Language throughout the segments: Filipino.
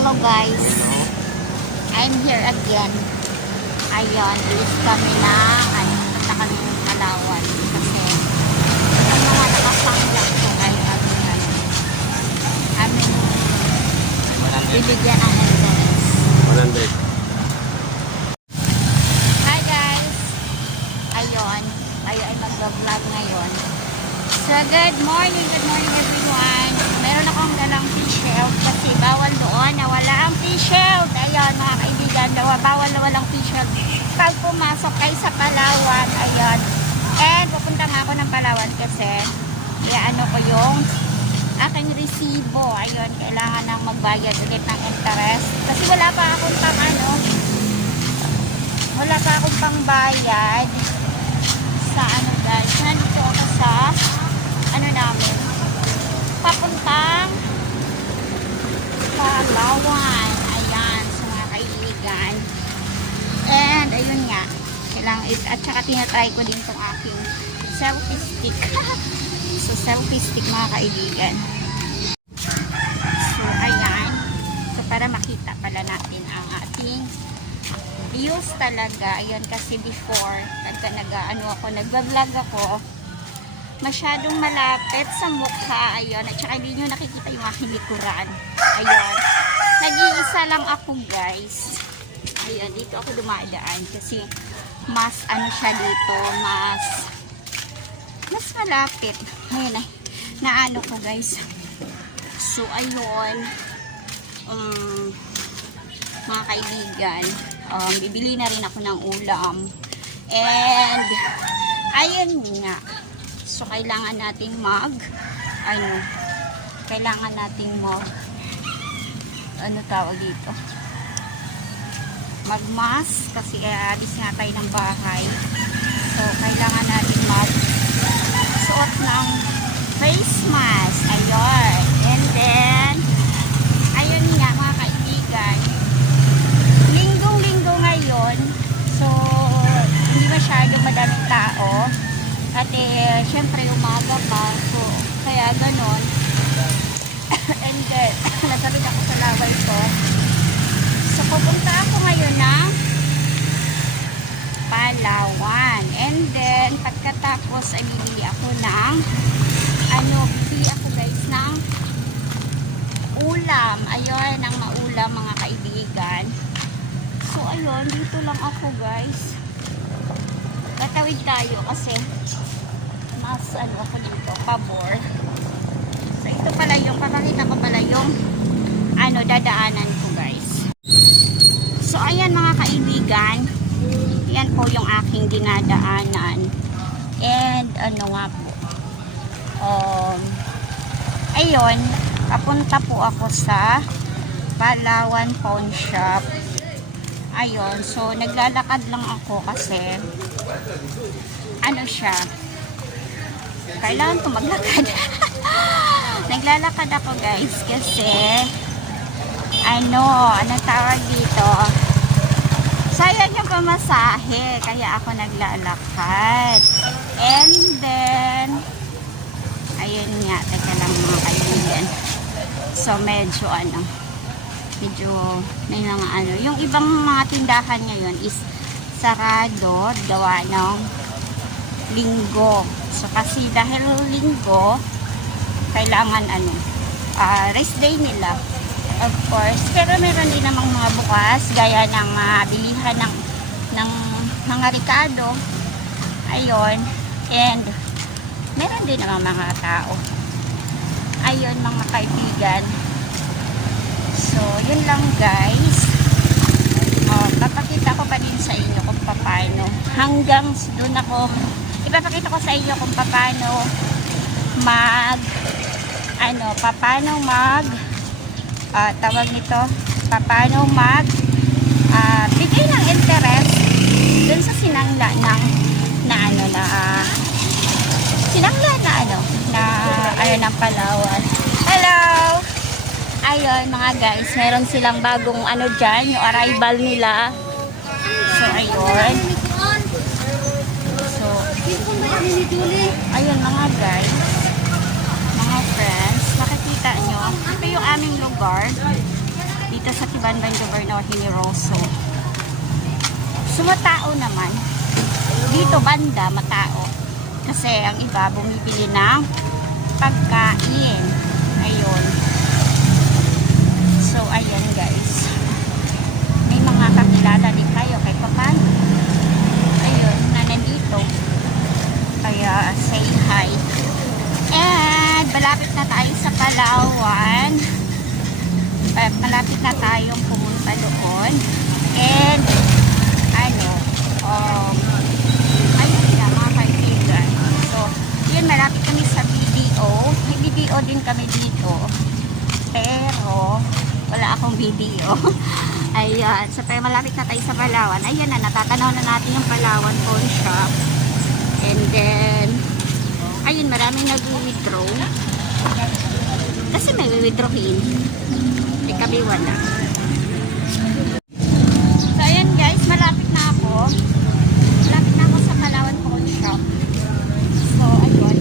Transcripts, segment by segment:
Hello guys, I'm here again. Ayun, alis kami na, punta kami ng Palawan kasi ang mga nakapanggap ko ay aming bibigyan ng interest. 100. Hi guys, ayun, tayo ay mag-vlog ngayon. So good morning everyone. Meron akong dalang fish shield kasi bawal doon na wala ang fish shield. Ayun mga kaibigan, bawal na walang fish shield pag pumasok kayo sa Palawan. Ayun, and pupunta nga ako ng Palawan kasi ano ko yung aking resibo. Ayun, kailangan nang magbayad ulit ng interest kasi wala pa akong pangbayad sa guys. Nandito ako sa namin papuntang Palawan. Ayan, sa mga kaibigan. And ayun nga, kailangan at saka tinatry ko din itong aking selfie stick. So selfie stick mga kaibigan. So ayan, so para makita pala natin ang ating views talaga. Ayun, kasi before pagka nagva-vlog ako, masyadong malapit sa mukha. Ayun, at saka hindi nyo nakikita yung aking likuran. Ayun, nag-iisa lang ako guys. Ayun, dito ako dumadaan kasi mas siya dito, mas malapit. Ayun, naano ko guys. So ayun, mga kaibigan, bibili na rin ako ng ulam. And ayun nga, so kailangan nating tawag dito, magmask kasi alis nga tayo ng bahay. So kailangan natin magsuot ng face mask. Ayun, and then ayun nga mga kaibigan, linggong-linggo ngayon, so hindi masyadong madaming tao at syempre umaga pa, so kaya ganon. And then nasabit ako sa laway ko, so pupunta ako ngayon ng Palawan. And then pagkatapos ay bibili ako ng bibili ako guys ng ulam. Ayun, ng maulam mga kaibigan. So ayun, dito lang ako guys. Tatawid tayo kasi mas ako dito, pabor. So ito pala yung, papakita ko pala yung dadaanan ko guys. So ayan mga kaibigan, yan po yung aking dinadaanan. And nga po, ayun, papunta po ako sa Palawan Pawn Shop. Ayun, so naglalakad lang ako kasi siya, kailangan ko maglakad. Naglalakad ako guys kasi anong tawag dito, sayang yung pamasahe, kaya ako naglalakad. And then ayun nga, teka lang mga kaibigan, so medyo may mga yung ibang mga tindahan ngayon is sarado, gawa ng linggo. So kasi dahil linggo, kailangan rest day nila, of course. Pero meron din namang mga bukas, gaya ng bilihan ng mga Ricardo. Ayun, and meron din namang mga tao. Ayun mga kaibigan. So yun lang guys. Papakita ko pa din sa inyo kung paano, hanggang doon ako ipapakita ko sa inyo kung paano tawag nito, paano bigay ng interest dun sa sinangla ng Palawan. Hello! Ayun mga guys, meron silang bagong dyan, yung arrival nila. So ayun, so ayun mga guys, mga friends, makikita nyo, ito yung aming lugar. dito sa Kibanban Gobernador Generoso. So, matao naman. Dito banda, matao. Kasi ang iba bumibili ng pagkain. Ayun. So, ayan guys. May mga kakilala din kayo kay paano. Ayun, na nandito. Kaya, say hi. And, malapit na tayo sa Palawan. Malapit na tayong pumunta doon. And, ayun na mga kaibigan. So, yun, malapit kami sa BDO. May BDO din kami dito. Pero, wala akong BDO. Ayan. So, pero malapit na tayo sa Palawan. Ayan na, natatanaw na natin yung Palawan Pawn Shop. And then, ayun, maraming nag-withdraw. Kasi may withdrawin. May kami wala. So, ayan guys, malapit na ako. Malapit na ako sa Palawan Pawn Shop. So, ayun.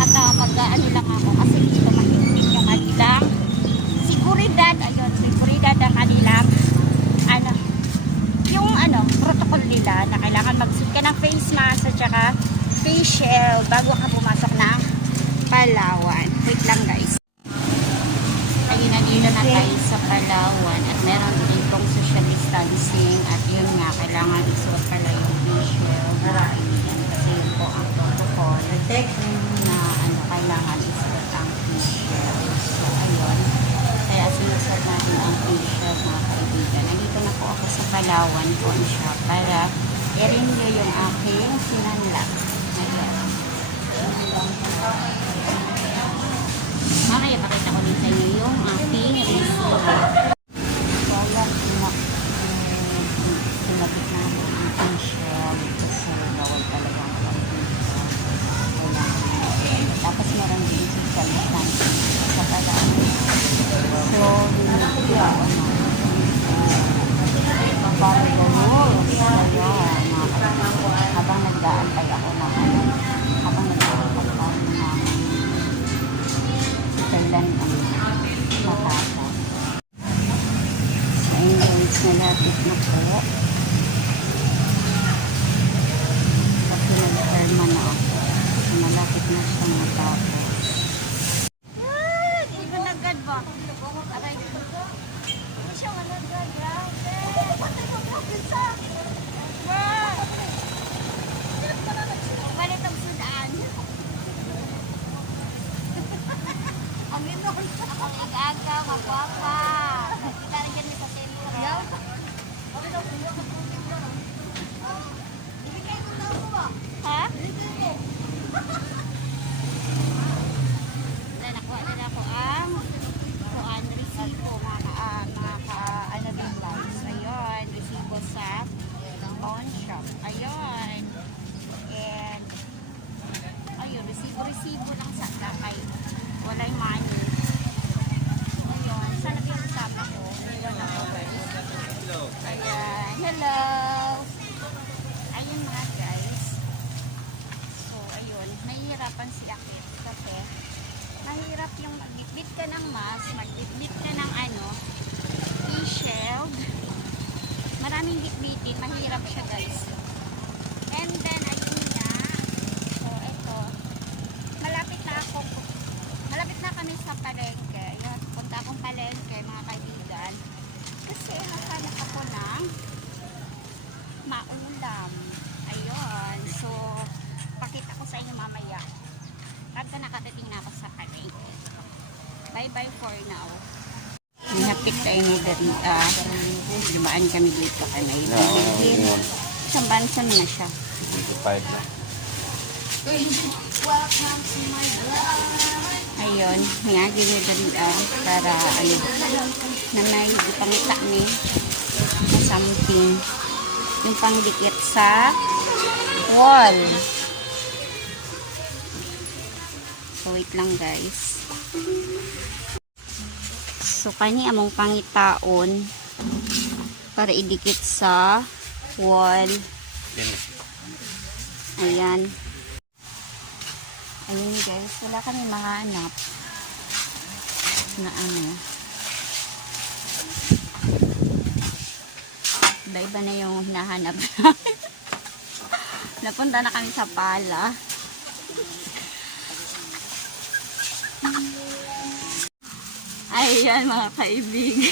At mag-ano lang ako kasi dito mahigpit yung kanilang seguridad. Ayun, seguridad ang kanilang protocol nila na kailangan mag-suit ka ng face mask at saka face shield bago ka pumasok ng Palawan. Wait lang guys. Ayun, nandito na tayo sa Palawan at meron din itong social distancing at yun nga, kailangan isuot pala yung face shield. Kasi yun po ang protocol na kailangan isuot ang face shield. So, ayun. Kaya sinusuot natin ang face shield mga kaibigan. Nandito na po ako sa Palawan Pawn Shop para i-renew yung aking sinanla. Ayan. Mamaya pakita ko din sa inyo yung aking receipt. Wala sinabit na ako ang face shield kasi bawal talaga ang tapos meron din social distancing sa Palawan. So, dinigyan ako follow the rules. Ayan, habang nag-aantay ako na habang nag-aantay ako na kailan ang matapos. So, ayun, nalapit na po. Kasi nag-herma na ako. So, malapit na siya matapos. Hindi ko nagad ba? Aray, hindi siya managad. Grabe! Balik ang sudaan. Ang inon. Ang igaga, magwapa. Kita rin yan sa sentro. Ibigay ko na ako ba? Ha? Nakuha na ako ang resibo mga din guys. Ayun, resibo sa pawn shop. Ayun. And ayun, resibo lang sa lakay. Wala yung money. Ayun, sana pinasama ko. Ayun ako guys. Ayan, hello. Ayun mga guys. So, ayun, nahihirapan si Akit kasi mahirap yung magbitbit ka ng mask, magbitbit ka ng face shield. Maraming bitbitin, mahirap siya guys. And then, ayun na. So, ito. Malapit na kami sa palengke. Ayun, punta akong palengke mga kaibigan. Kasi nakahanap ako ng maulam. Ayun. So, pakita ko sa inyo mamaya. At nakatating na ako sa palengke. Bye-bye for now. Hinapit tayo ni Darita. Dumaan kami dito kami. Isang bansan na siya. 25 na. Ayun. Hingagin ni Darita para na may ipangita ni na something. Yung pangdikit sa wall. So, wait lang guys. So, kani among pangitaon para idikit sa wall. Ayan. Ayun guys, wala kami mahanap na Iba-iba na yung hinahanap namin. Napunta na kami sa pala. Ayan mga kaibigan.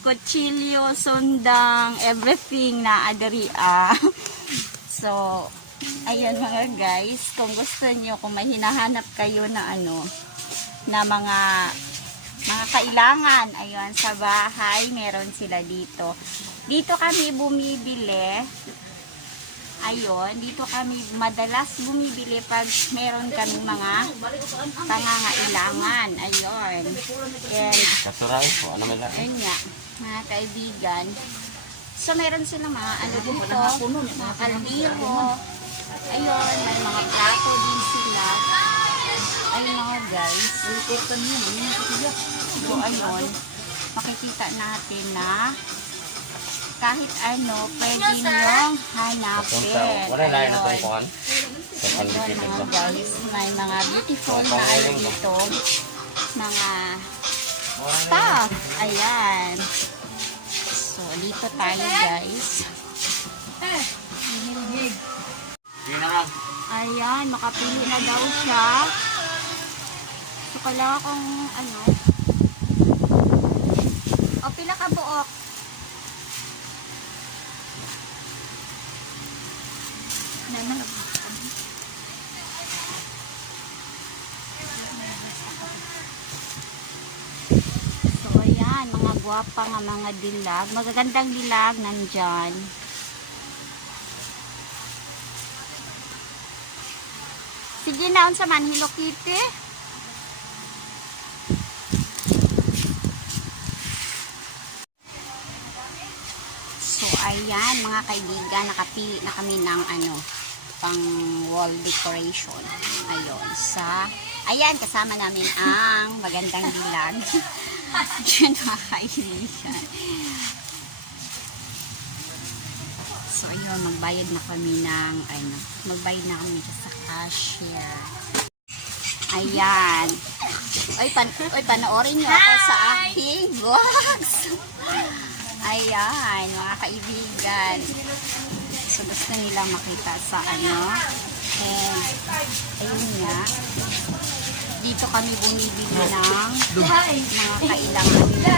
Kutsilyo, sundang, everything na adariya. So, ayan mga guys, kung gusto niyo, kung may hinahanap kayo na ano, na mga kailangan, ayun, sa bahay, meron sila dito. Dito kami bumibili. Ayun, dito kami madalas bumibili pag meron kami mga pangangailangan. Ayun. And, Kasuray po, ano may ayun nga, mga kaibigan. So, meron silang mga ano dito, mga kaldero. Ayun, may mga plato din sila. Ayun mga guys. So, ayun, makikita natin na kahit ano, pwede niyong hanapin. Wala na yung Ayun. natungkuhan. Ayun mga guys, may mga beautiful na ano dito. Mga stuff. Ayan. So, dito tayo guys. Ayan, makapili na daw siya. So, kailangan kong ano. O, pila ka buok. So, ayan, mga gwapa nga mga dilag. Magagandang dilag nandyan. Sige na, unsa man, Hello Kitty. So, ayan, mga kaibigan, nakapili na kami ng ano, pang wall decoration. Ayun, ayan, kasama namin ang magandang dilag. Yun, mga kaibigan. So, ayun, magbayad na kami ng, ano, magbayad na kami sa cashier. Ayan. Oy, panoorin niyo ako sa aking vlogs. Ayan, mga kaibigan. So, gusto nilang makita sa ano. And, ayun nga. Dito kami bumibili ng mga kailangan nila.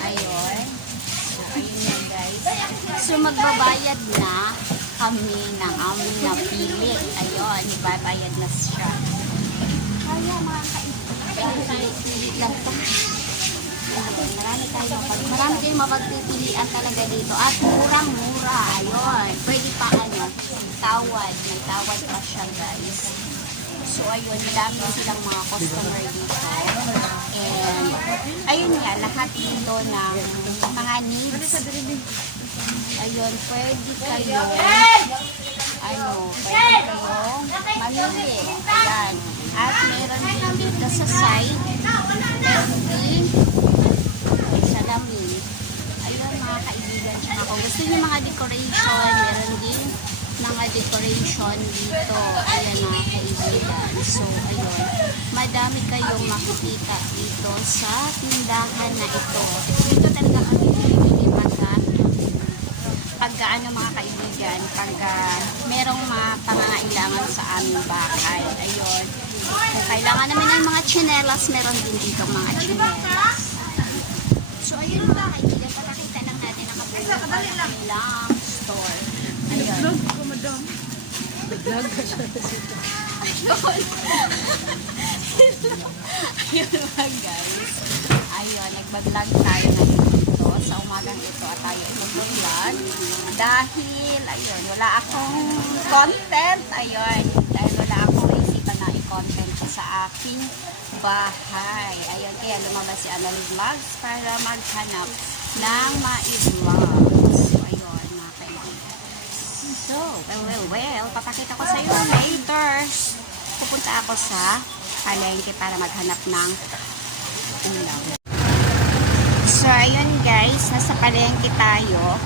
Ayun. So, ayun nga guys. So, magbabayad na kami ng aming napili. Ayun, ibabayad na siya. Ayan, mga kaibigan. Pili lang ito. Marami tayong mapagpipilian talaga dito at murang-mura. Ayun, pwede pa ano, tawad, may tawad pa siya guys. So ayun, dami silang mga customer dito. And ayun nga, lahat dito ng mga needs. Ayun, pwede kayo pwede kayong mamili. Ayan. At meron din dito sa side, meron din salamin. Ayun mga kaibigan. Tsaka kung gusto niyo mga decoration, meron din mga decoration dito. Ayan mga kaibigan. So, ayun. Madami kayong makikita dito sa tindahan na ito. Dito talaga kami bibili pagka ano mga kaibigan, pagka merong mga pangangailangan sa aming bahay. Ayun. Kung kailangan namin ng mga tsinelas, meron din dito mga tsinelas. So, ayun mga kaibigan, pakakita lang natin nakabuo ang kanilang store. Ayun. Vlog ko, madam. Vlog ka siya. Ayun. Ayun mga guys. Ayun, nagbablog tayo na dito sa umagang ito at tayo mag-vlog. Dahil, ayun, wala akong content. Ayun, dahil wala akong isipan na i-content sa aking bahay. Ayun, kaya lumabas si Annalie Vlogs para maghanap ng ma-vlog. So, ayun, mga kaibigan. So, well, papakita ko sa iyo later. Pupunta ako sa palengke para maghanap ng ulam. So, ayun guys, nasa palengke tayo.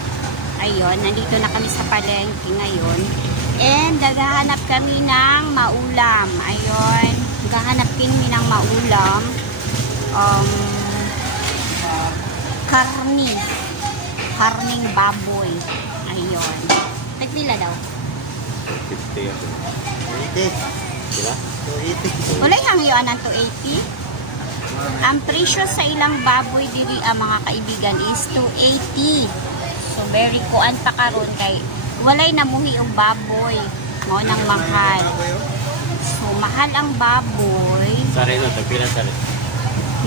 Ayun, nandito na kami sa palengke ngayon. And, naghahanap kami ng maulam. Ayun, naghahanap kami ng maulam. um, karning baboy. Ayun. Tagpila daw. 50 ako. 280. Sila? 280. Wala yung yun ng 280. Ang presyo sa ilang baboy diri mga kaibigan is 280. So very kuan pa karon kay walay namuhi og baboy. Mao nang mahal. So mahal ang baboy. Sari no, tagpila sari.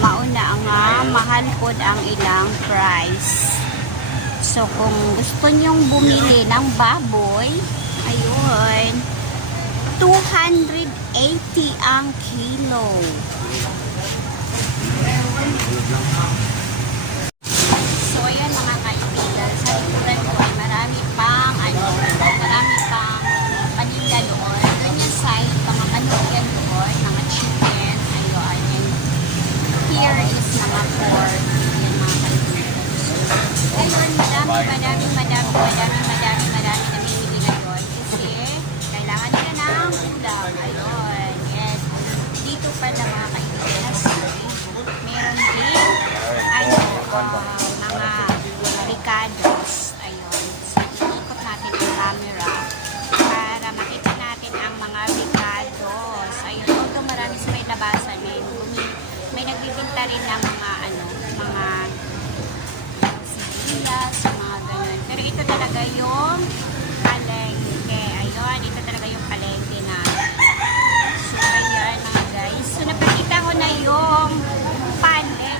Mauna nga mahal pod ang ilang price. So kung gusto nyong bumili ng baboy, ayun, 280 ang kilo. So ayan mga kaibigan, sa likuran ko ay marami pang paninda doon. Doon yung side, mga manok yan doon, mga chicken, ayun. Here is mga pork, yan mga kaibigan. So, ayun, madami namimili ngayon kasi kailangan nila ng ulam. Ayun, and dito pala mga kaibigan, meron din mga ricados. Ayun. So, iikot natin ang camera para makita natin ang mga ricados. Ayun. Although marami sa may labasan, may nagbibinta rin ng mga sibuyas, mga ganun. Pero ito talaga yung palengke. Ayun. Ito talaga yung palengke na. So, ayan mga guys. So, napakita ko na yung palengke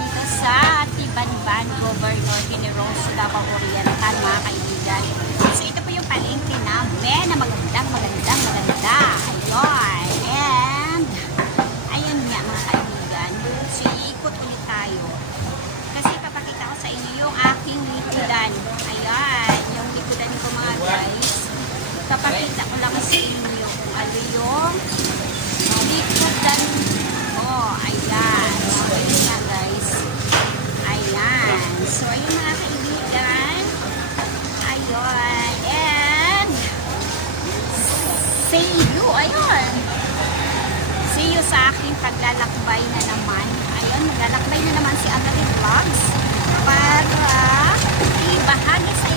dito sa Tibanban, Governor Generoso, Davao Oriental, mga kaibigan. So, ito po yung palengke namin na maganda. Ayun. And, ayan nga mga kaibigan. So, iikot ulit tayo. Kasi papakita ko sa inyo yung aking likudan. Ayan. Yung likudan ko mga guys. Papakita ko lang sa inyo kung ano yung likudan ko. Ayan. So, ayun nga guys. Ayan. So, ayun mga kaibigan. Ayun. And, see you. Ayun. See you sa aking paglalakbay na naman. Ayun, maglalakbay na naman si Agave Vlogs para ibahagi sa